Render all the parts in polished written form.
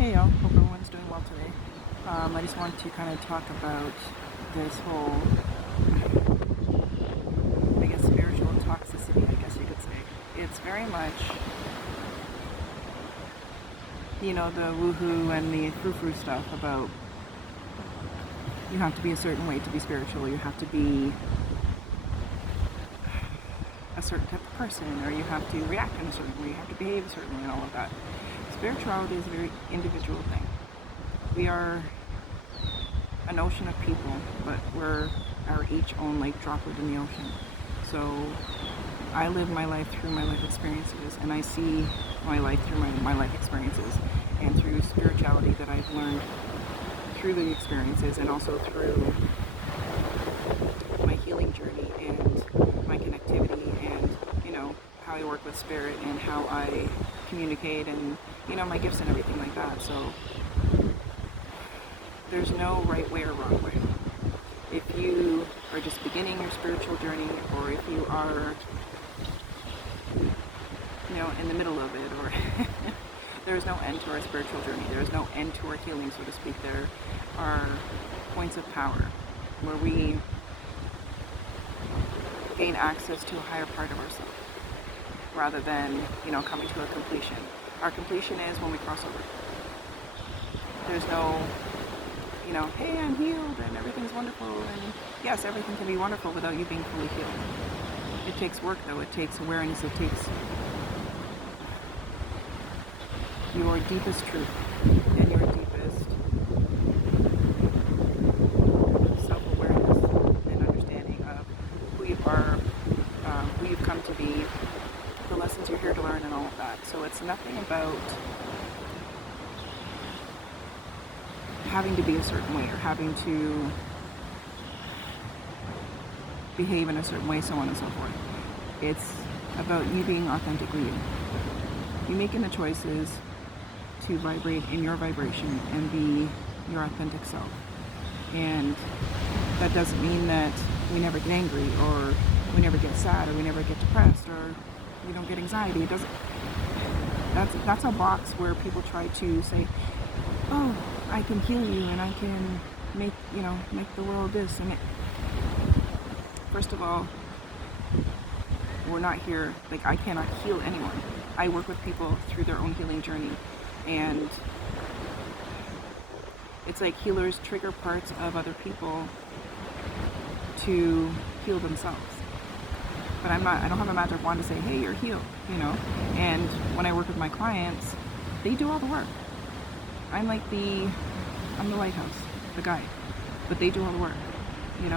Hey y'all, hope everyone's doing well today. I just wanted to kind of talk about this whole, I guess, spiritual toxicity, I guess you could say. It's very much, the woohoo and the frou-frou stuff about you have to be a certain way to be spiritual, you have to be a certain type of person, or you have to react in a certain way, you have to behave a certain way, and all of that. Spirituality is a very individual thing. We are an ocean of people, but we're our each own like droplet in the ocean. So I live my life through my life experiences, and I see my life through my life experiences, and through spirituality that I've learned through the experiences, and also through my healing journey and my connectivity, and how I work with spirit and how I communicate, and my gifts and everything like that. So there's no right way or wrong way. If you are just beginning your spiritual journey, or if you are in the middle of it, or there's no end to our spiritual journey, there's no end to our healing, so to speak. There are points of power where we gain access to a higher part of ourselves, rather than coming to a completion. Our completion is when we cross over. There's no hey, I'm healed and everything's wonderful, and yes, everything can be wonderful without you being fully healed. It takes work though, it takes awareness, it takes your deepest truth and your deepest self-awareness and understanding of who you are, who you've come to be, the lessons you're here to learn, and all of that. So it's nothing about having to be a certain way, or having to behave in a certain way, so on and so forth. It's about you being authentically you. You making the choices to vibrate in your vibration and be your authentic self. And that doesn't mean that we never get angry, or we never get sad, or we never get depressed, or we don't get anxiety. It doesn't. That's a box where people try to say, oh, I can heal you and I can make the world this and it. First of all, we're not here, I cannot heal anyone. I work with people through their own healing journey, and it's like healers trigger parts of other people to heal themselves. But I don't have a magic wand to say, hey, you're healed, And when I work with my clients, they do all the work. I'm the lighthouse, the guide, but they do all the work,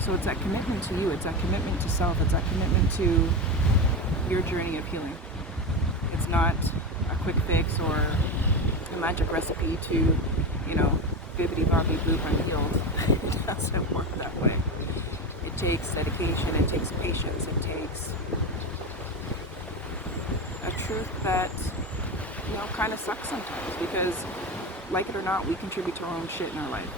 So it's that commitment to you, it's that commitment to self, it's that commitment to your journey of healing. It's not a quick fix or a magic recipe to, bibbidi bobbidi boop, I'm healed. It doesn't work that way. It takes dedication, it takes patience, it takes a truth that, kind of sucks sometimes, because like it or not, we contribute to our own shit in our life.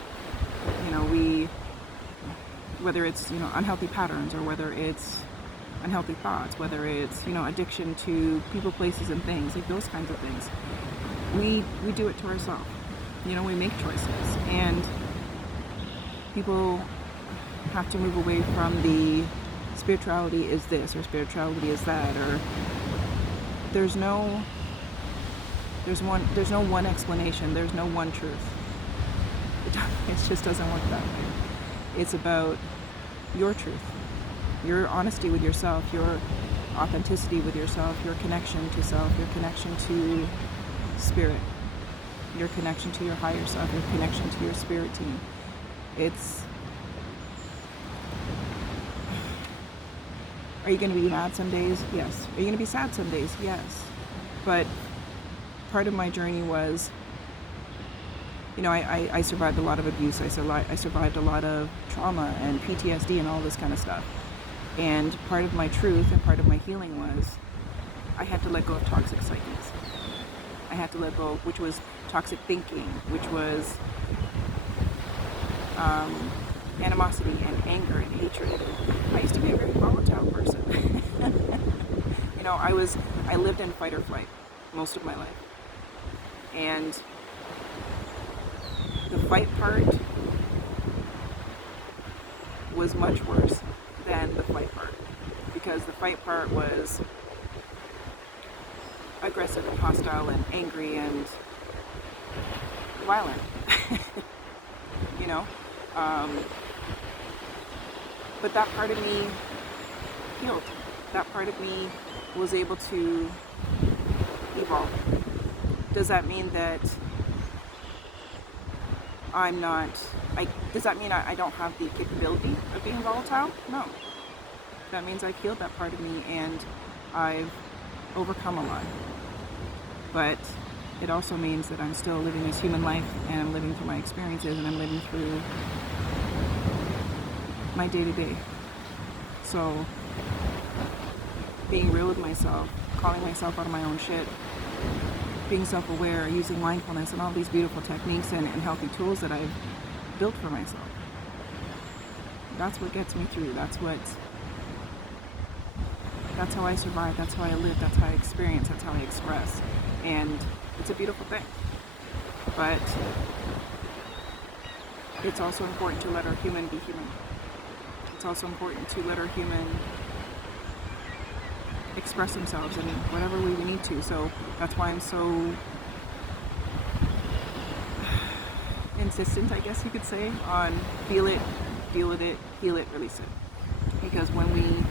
Whether it's, unhealthy patterns, or whether it's unhealthy thoughts, whether it's, addiction to people, places, and things, like those kinds of things. We do it to ourselves. We make choices, and people have to move away from the spirituality is this, or spirituality is that, or there's no one explanation, there's no one truth. It just doesn't work that way. It's about your truth, your honesty with yourself, your authenticity with yourself, your connection to self, your connection to spirit, your connection to your higher self, your connection to your spirit team. Are you going to be mad some days? Yes. Are you going to be sad some days? Yes. But part of my journey was, I survived a lot of abuse. I survived a lot of trauma and PTSD and all this kind of stuff. And part of my truth and part of my healing was I had to let go of toxic cycles. I had to let go, which was toxic thinking, which was animosity and anger and hatred. I used to be a very volatile person. I lived in fight or flight most of my life. And fight part was much worse than the flight part, because the fight part was aggressive and hostile and angry and violent. You know, but that part of me healed. That part of me was able to evolve. Does that mean that I'm not, does that mean I don't have the capability of being volatile? No. That means I've healed that part of me and I've overcome a lot. But it also means that I'm still living this human life, and I'm living through my experiences, and I'm living through my day-to-day. So being real with myself, calling myself out of my own shit, being self-aware, using mindfulness and all these beautiful techniques and healthy tools that I've built for myself. That's what gets me through. That's how I survive. That's how I live. That's how I experience. That's how I express. And it's a beautiful thing. But it's also important to let our human be human. It's also important to let our human express themselves in whatever way we need to. So that's why I'm so insistent, I guess you could say, on feel it, deal with it, heal it, release it. Because when we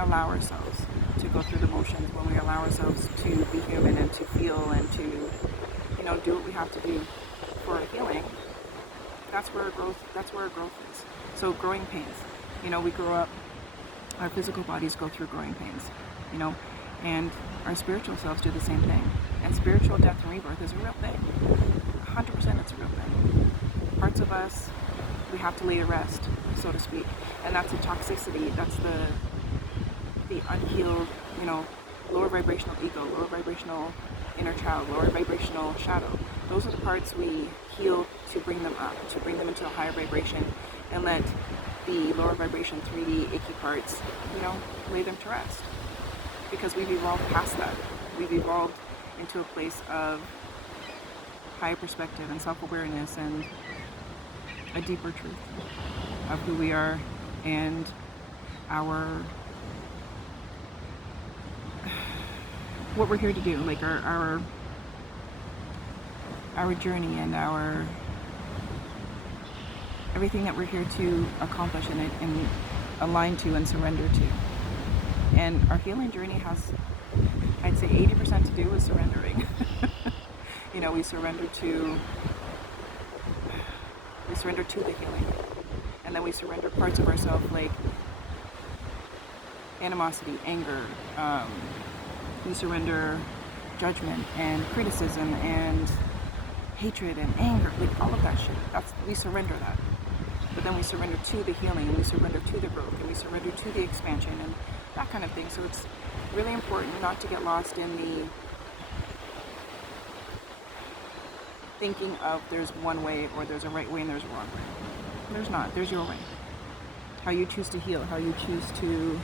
allow ourselves to go through the motions, when we allow ourselves to be human and to feel and to, do what we have to do for our healing, that's where our growth is. So growing pains. We grow up, our physical bodies go through growing pains, and our spiritual selves do the same thing. And spiritual death and rebirth is a real thing. 100% it's a real thing. Parts of us, we have to lay to rest, so to speak. And that's the toxicity, that's the unhealed, lower vibrational ego, lower vibrational inner child, lower vibrational shadow. Those are the parts we heal to bring them up, to bring them into a higher vibration, and let the lower vibration 3D icky parts, lay them to rest. Because we've evolved past that. We've evolved into a place of higher perspective and self-awareness and a deeper truth of who we are and what we're here to do, like our journey and everything that we're here to accomplish and align to and surrender to. And our healing journey has, I'd say, 80% to do with surrendering. We surrender to the healing, and then we surrender parts of ourselves like animosity, anger. We surrender judgment and criticism and hatred and anger, like all of that shit. We surrender that. But then we surrender to the healing, and we surrender to the growth, and we surrender to the expansion and that kind of thing. So it's really important not to get lost in the thinking of there's one way or there's a right way and there's a wrong way. There's not. There's your way. How you choose to heal, how you choose to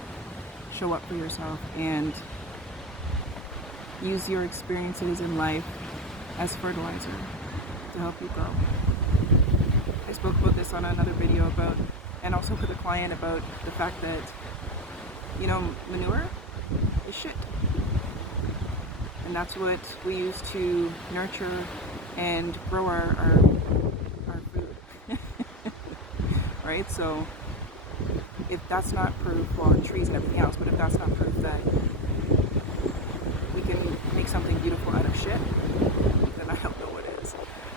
show up for yourself and use your experiences in life as fertilizer to help you grow. I spoke about this on another video and also with a client about the fact that, manure is shit. And that's what we use to nurture and grow our food. Right? So if that's not proof, well, trees and everything else, but if that's not proof that we can make something beautiful out of shit, then I don't know what is.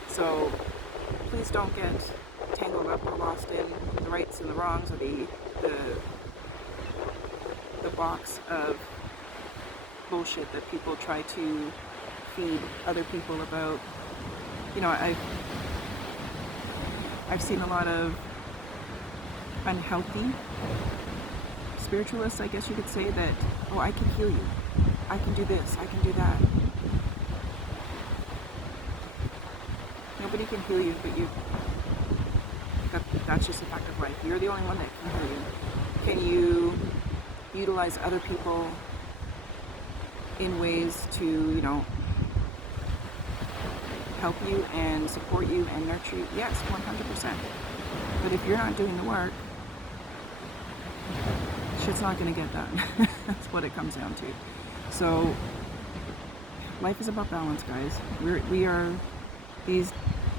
So please don't get tangled up or lost in the rights and the wrongs or the box of bullshit that people try to feed other people about. I've seen a lot of unhealthy spiritualists, I guess you could say, that, I can heal you. I can do this. I can do that. Nobody can heal you but you. That's just a fact of life. You're the only one that can heal you. Can you utilize other people in ways to, help you and support you and nurture you. Yes, 100%. But if you're not doing the work, shit's not going to get done. That's what it comes down to. So life is about balance, guys. We are these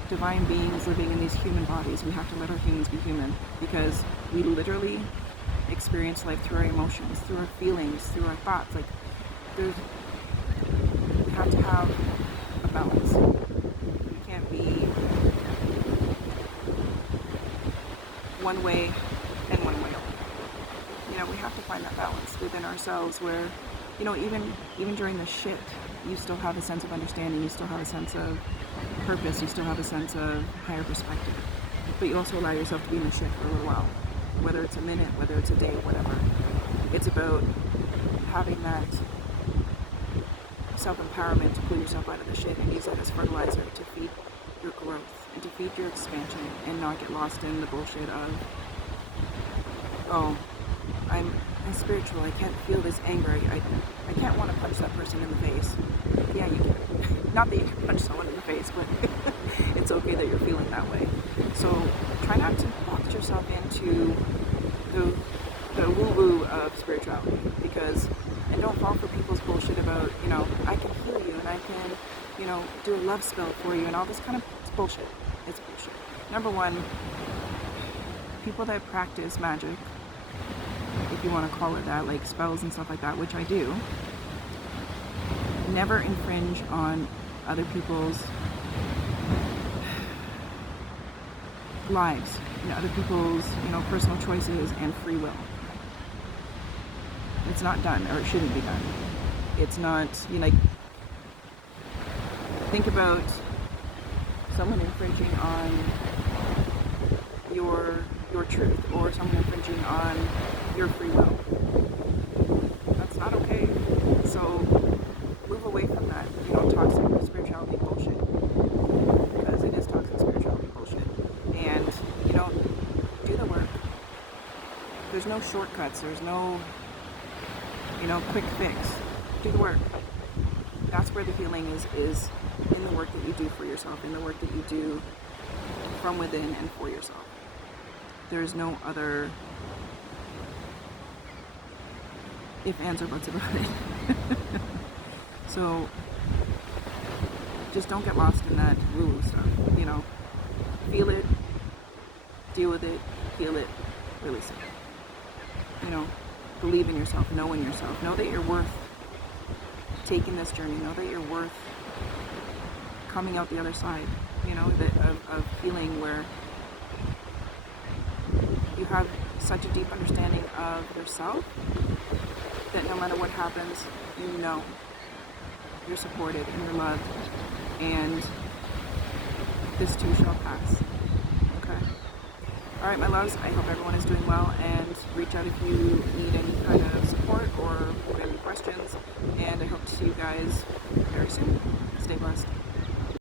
divine beings living in these human bodies. We have to let our humans be human, because we literally experience life through our emotions, through our feelings, through our thoughts. Like, we have to have a balance. We can't be one way and one way only. You know, we have to find that balance within ourselves where, you know, even during the shit, you still have a sense of understanding, you still have a sense of purpose, you still have a sense of higher perspective. But you also allow yourself to be in the shit for a little while. Whether it's a minute, whether it's a day, whatever. It's about having that self-empowerment to pull yourself out of the shit and use that as fertilizer to feed your growth and to feed your expansion, and not get lost in the bullshit of, oh, I'm spiritual, I can't feel this anger, I can't want to punch that person in the face. Yeah, you can. Not that you can punch someone in the face, but it's okay that you're feeling that way. So try not to box yourself into the woo-woo of spirituality, and don't fall for people's bullshit about, you know, I can heal you and I can, you know, do a love spell for you and all this kind of, it's bullshit. It's bullshit. Number one, people that practice magic, if you want to call it that, like spells and stuff like that, which I do, never infringe on other people's lives, you know, other people's, you know, personal choices and free will. It's not done, or it shouldn't be done. It's not, you know, like, think about someone infringing on your truth, or someone infringing on your free will. That's not okay. So move away from that, you know, toxic spirituality bullshit, because it is toxic spirituality bullshit. And, you know, do the work. There's no shortcuts. There's no, you know, quick fix. Do the work. That's where the healing is in the work that you do for yourself, in the work that you do from within and for yourself. There's no other if, ands, or buts about it. So just don't get lost in that woo-woo stuff. You know, feel it, deal with it, heal it, release it. You know, believe in yourself, know in yourself, know that you're worth taking this journey, know that you're worth coming out the other side, you know, of healing, where you have such a deep understanding of yourself that no matter what happens, you know you're supported and you're loved, and this too shall pass. Okay? Alright, my loves, I hope everyone is doing well, and reach out if you need any kind of support or have any questions, and I hope to see you guys very soon. Stay blessed.